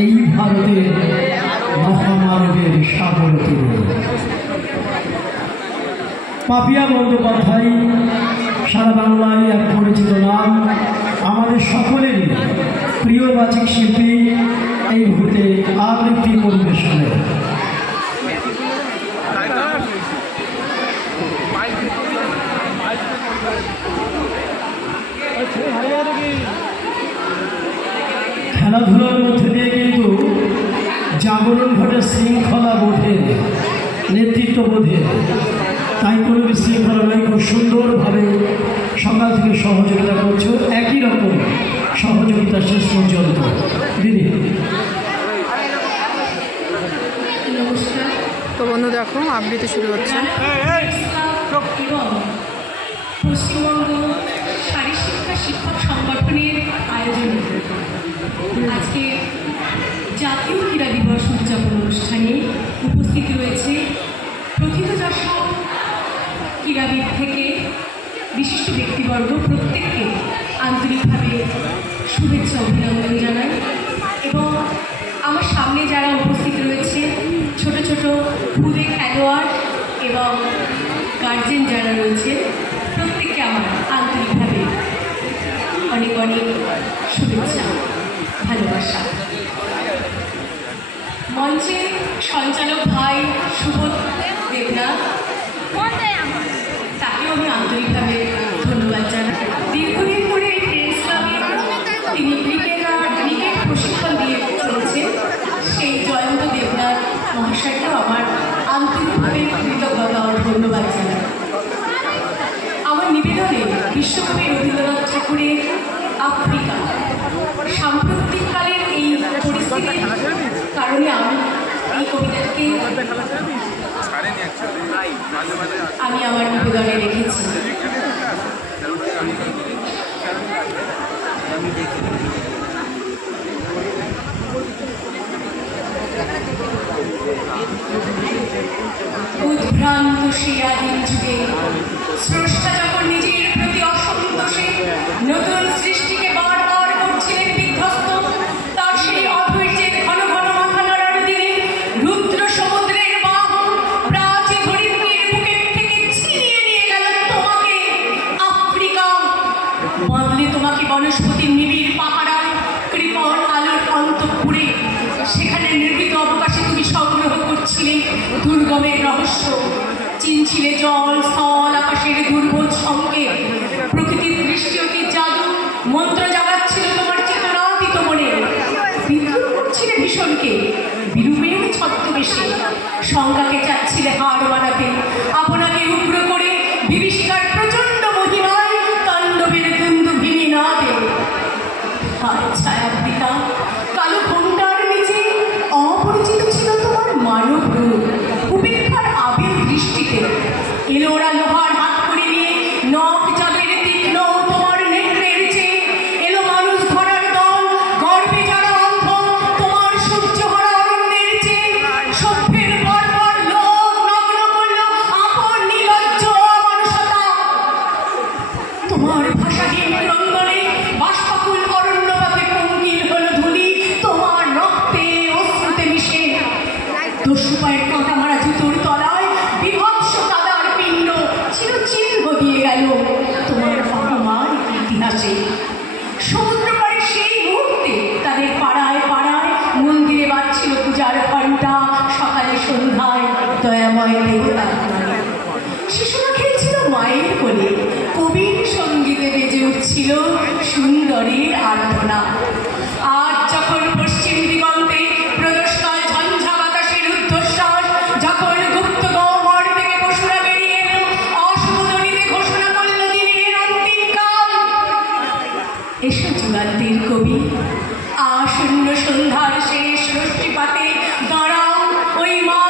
এই ভারতের মহামানবের সাগর তীরে। পাপিয়া বন্দ্যোপাধ্যায় সারা বাংলায় এক পরিচিত নাম, আমাদের সকলেরই প্রিয় বাচিক শিল্পী এই মুহূর্তে আবৃত্তি পরিবেশনে। খেলাধুলার মধ্যে দিয়ে কিন্তু জাগরণ ঘটে, শৃঙ্খলা বোধের, নেতৃত্ব বোধের। তাই কোনো বিশৃঙ্খলা নয়, খুব সুন্দরভাবে সকাল থেকে সহযোগিতা করছো, একই রকম সহযোগিতা শেষ পর্যন্ত। দিদি নমস্কার। তো বন্ধু দেখো আবৃত্তি শুরু হচ্ছে। পশ্চিমবঙ্গ শারীরশিক্ষা শিক্ষক সংগঠনের আয়োজনে আজকে জাতীয় ক্রীড়া দিবস উদযাপন অনুষ্ঠানে উপস্থিত রয়েছে প্রথিতযশা ক্রীড়াবিদ থেকে বিশিষ্ট ব্যক্তিবর্গ। প্রত্যেককে আন্তরিকভাবে শুভেচ্ছা অভিনন্দন জানাই। এবং আমার সামনে যারা উপস্থিত রয়েছে, ছোট ছোট খুদে খেলোয়াড় এবং গার্জেন যারা রয়েছে, প্রত্যেককে আমার আন্তরিকভাবে অনেক অনেক শুভেচ্ছা, ভালোবাসা। মঞ্চে সঞ্চালক ভাই সুবোধ দেবনাথ, তাকেও আমি আন্তরিকভাবে ধন্যবাদ জানাই। দীর্ঘদিন ধরে এই প্রেস ক্লাবে তিনি ক্রিকেট প্রশিক্ষণ দিয়ে চলেছে, সেই জয়ন্ত দেবনাথ মহাশয়কেও আমার আন্তরিকভাবে কৃতজ্ঞতা ও ধন্যবাদ জানাই। আমার নিবেদনে বিশ্বকবি রবীন্দ্রনাথ ঠাকুরের আফ্রিকা সাম্প্রতিককালের এই পরিস্থিতির কারণে আমি এই কবিতাটাকে আমি আমার নিবেদনে রেখেছি। উদ্ভ্রান্ত সেই আদিম যুগে স্রষ্টা যখন নিজের প্রতি অসন্তোষে নতুন সৃষ্টিকে বারবার করছিলেন বিধ্বস্ত, তার সেই অধৈর্যের ঘন ঘন মাথা নাড়ার দিনে রুদ্র সমুদ্রের বাহ প্রাচী ধরিত্রীর বুকের থেকে ছিনিয়ে নিয়ে গেল তোমাকে আফ্রিকা। বদলে তোমাকে বনস্পতির নিবিড় পাহারায় কৃপণ আলোর অন্তঃপুরে, সেখানে নির্মিত অবকাশে তুমি সংগ্রহ করছিলে দুর্গমের রহস্য, চিনছিলে জল স্থল আকাশের দুর্বোধ সংকেত, প্রকৃতির দৃষ্টি অতি জাদু মন্ত্র জাগাচ্ছিল তোমার চেতনাতীত মনে। বিদ্রোহ করছিলে ভীষণকে বিরূপের ছদ্মবেশে, সংজ্ঞাকে চাচ্ছিলে হার বানাতে, আপনাকে উগ্র করে বিভীষিকার প্রচণ্ড মহিমায় তাণ্ডবের দুন্দুভিনী না দে। ছায়া পিতা কালো ঘোমটার নিচে অপরিচিত ছিল তোমার মানব রূপ, উপেক্ষার আবেগ দৃষ্টিতে এলো ওরা লোহার হাত করে নিয়ে নখ চাঁদের তীক্ষ্ণ তোমার নেত্রের চেয়ে, এলো মানুষ ধরার দল গর্বে যারা অন্ধ তোমার সূর্য হারা অরণ্যের চেয়ে, সভ্যের বর্বর লোক নগ্ন করল আপন নির্লজ্জ মানুষতা। তোমার ভাষাহীন ক্রন্দনে বাষ্পাকুল অরণ্যপাতে পঙ্কিল হল ধুলি তোমার রক্তে অশ্রুতে মিশে। দস্যু পায়ের কাঁটা মারা জুতোর তলায় বিভৎস কাদার পিণ্ড চির চিহ্ন দিয়ে গেল তোমার অপমান ইতিহাসে। সমুদ্র পাড়ে সেই মুহূর্তে তাদের পাড়ায় পাড়ায় মন্দিরে বাজছিল পূজার ঘণ্টা, সকালে সন্ধ্যায় দয়াময় দেবতা। শিশুরা খেলছিল মায়ের কোলে, কবির সঙ্গীতে বেজে উঠছিল সুন্দরের আরাধনা। আজ যখন পশ্চিম দিগন্তে প্রদোষকাল ঝঞ্ঝা বাতাসের ঊর্ধ্বশ্বাস, যখন গুপ্ত গহ্বর থেকে পশুরা বেরিয়ে এলো অশুভধ্বনিতে ঘোষণা করল দিনের অন্তিম কাল। এসো যুগান্তের কবি, আসন্ন সন্ধ্যার শেষ রশ্মিপাতে দাঁড়াও ওই মা